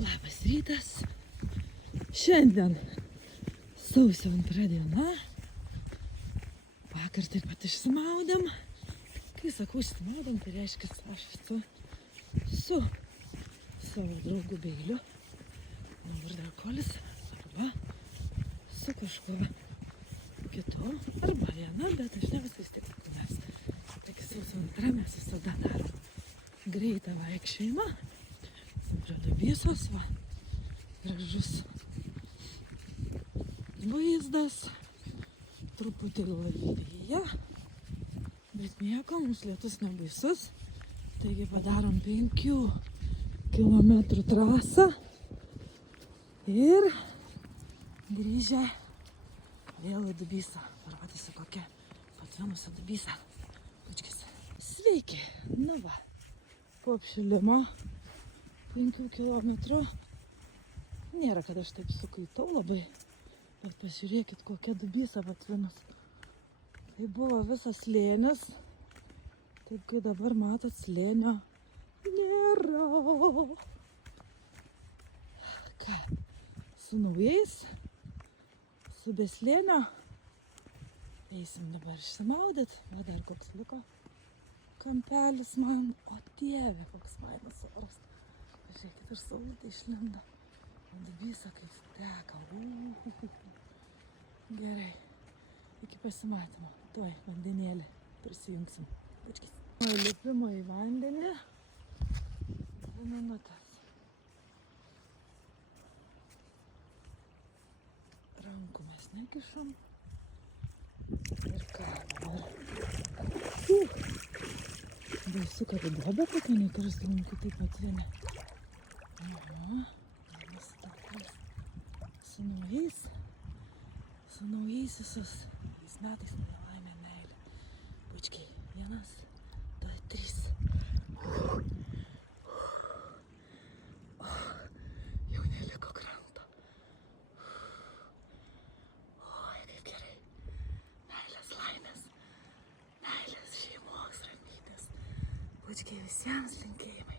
Labas rytas. Šiandien sausio 2 diena. Vakar taip pat išsimaudėm. Kai sakau išsimaudėm, tai reiškia, aš esu su savo draugu Beiliu. Vardakolis arba su kažkuo kitu. Arba viena, bet aš ne visais taip mes. Taigi sausio 2 mes visada darom greitą vaikščiojimą. Prie Dubysos, va, gražus vaizdas, truputį lyja, bet nieko, mums lietus nebaisus. Taigi padarom 5 kilometrų trasą ir grįžę vėl į Dubysą. Parodysiu, kokia patvinusi Dubysa. Pučkis. Sveiki, nu va, po apšilimo 5 kilometrų. Nėra, kad aš taip sukaitau labai, bet pažiūrėkit, kokia Dubysa patvinus. Tai buvo visas slėnis, taip kai dabar matot, slėnio nėra. Ką, su naujais, su be slėnio, eisim dabar išsimaudyt, va dar koks liko kampelis man, o dieve, koks fainas oras. Žiūrėkit, ir saulutė išlindo. O Dubysa kaip teka. Gerai. Iki pasimatymo. Tuoj vandenėlį prisijungsim. Pučkis. Nuo lipimo į vandenį 2 minutės. Rankų mes nekišam. Ir ką dabar? Baisu, kad į duobę kokią nekirstumėm, kitaip patvinę. Aha, su naujais visus metais nelaimė meilė. Pučkiai, 1, 2, 3. Jau neliko kranto. Oi, kaip gerai. Meilės, laimės, meilės, šeimos, ramybės. Pučkiai, visiems linkėjimai.